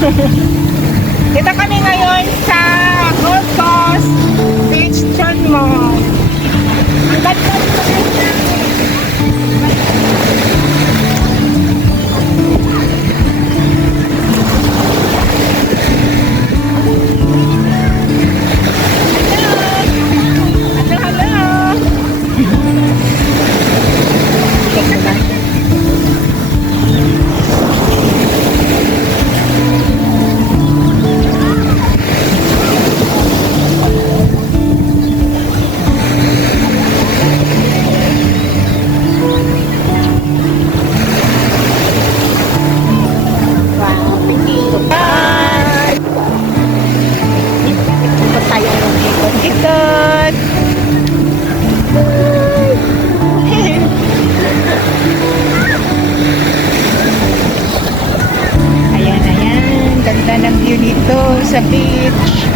Dito kami ngayon sa Gold Coast Beach Mall. Ang ganda nito. Sa beach.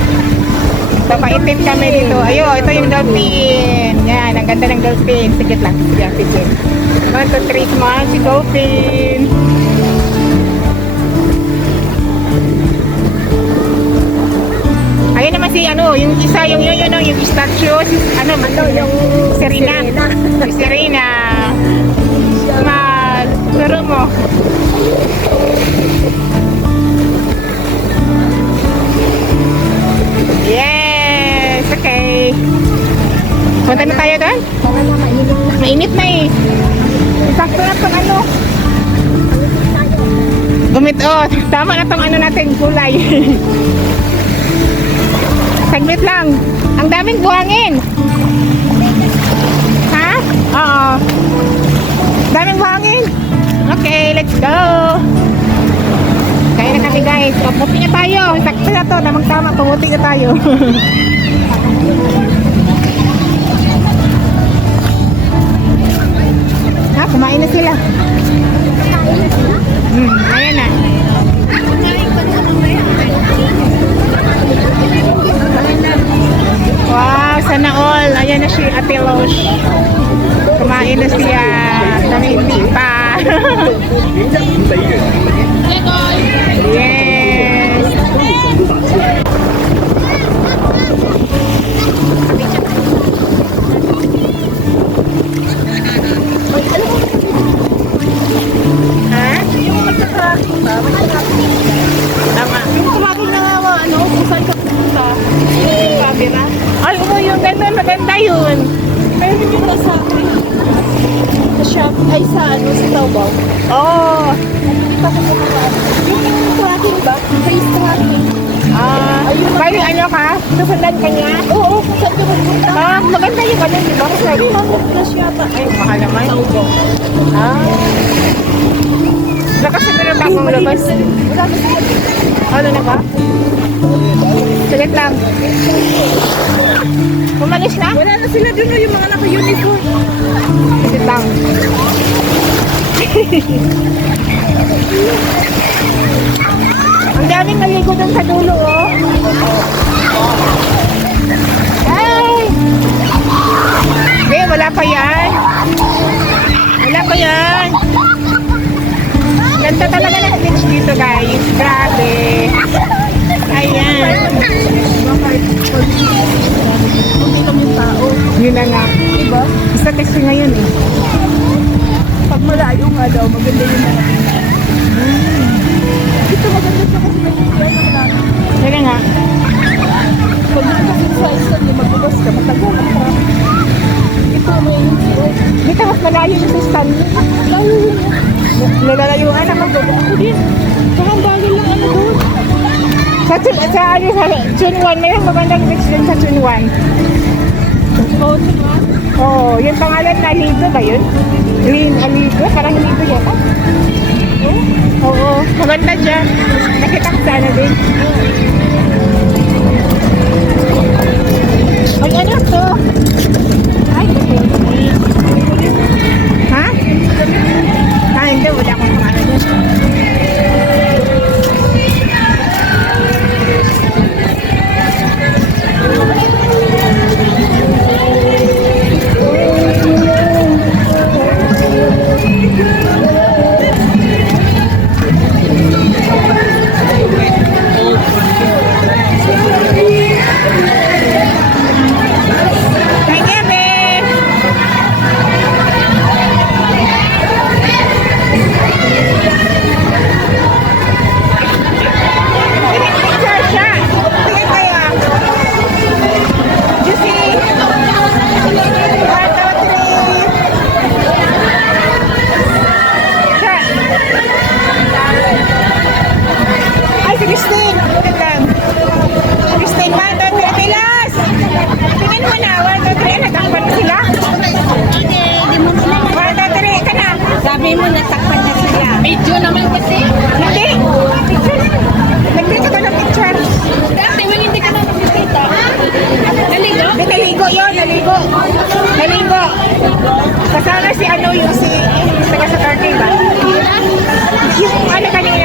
Papaitim kami dito. Ayun, ito yung dolphin. Yan, ang ganda ng dolphin. Sige lang, sige. 1, 2, 3, smile si dolphin. Ayun naman si ano, yung isa, yung statue, ano man daw, yung Serena. Si Serena. Smile. Turo mo. Yes! Okay. Punta na tayo doon? Mainit na eh. Sakto na itong ano. Tama na itong ano natin, gulay. Saglit lang. Ang daming buhangin. Ha? Oo. Daming buhangin. Okay, let's go. Kaya na kami guys. Pumuti na tayo. Sakto na to. Namang tama. Pumuti na tayo. Ha? Kumain na sila. Ayan na. Wow, sana all. Ayan na si Ate Losh. Kumain na siya. Kami hindi pa. Yes. Ha? Yung magka-tracking ba? Tama. Yung tracking na ano, kung saan ka pupunta. Yung camera. Ay, yung ganun, maganda yun. Pero hindi ko sa akin. Sa shop, ay sa ano, sa Taobao. Oo. Hindi pa ko kumakaano. Yung tracking ba? Face tracking. Bali ano ka? Susundan ka niya? Oo, kung saan ka magpunta. Maganda yung ganun, di ba? Kasi 300 plus yata. Ay, mahal naman. Taobao. Lakas na rin ba akong labas? Wala na sila. Ano na ba? Salit lang. Umalis na? Wala na sila dun yung mga naka-uniform. Salit lang. Ang daming naligo dun sa dulo, oh. Ay! Hindi, wala pa yan. Wala pa yan. Ganda talaga ng beach dito, guys. Grabe. Ayan. Hindi kami tao. Yun na nga. Diba? Isa kasi ngayon eh. Pag malayo nga daw, maganda yung mga Ito maganda siya kasi may yung namin. Kaya nga. Pag kasi sa isang yung magbabas ka, matagal ang traffic. Ito may dito mas malayo yung sa Stanley. Layo yun. Nalalayuan ako doon. Ako din. Parang bagay lang ano doon. Sa Chun 1, may magandang beach din sa Chun 1. Oo, Chun 1? Oo, yung pangalan na Lido ba yun? Lido? Parang Lido yata. Oo, maganda dyan. Nakita ko sana din. Ay, ano to? Ay, ha? Hindi, wala akong pangalan dyan. Kasama si ano yung taga sa Turkey ba? Yung ano kanina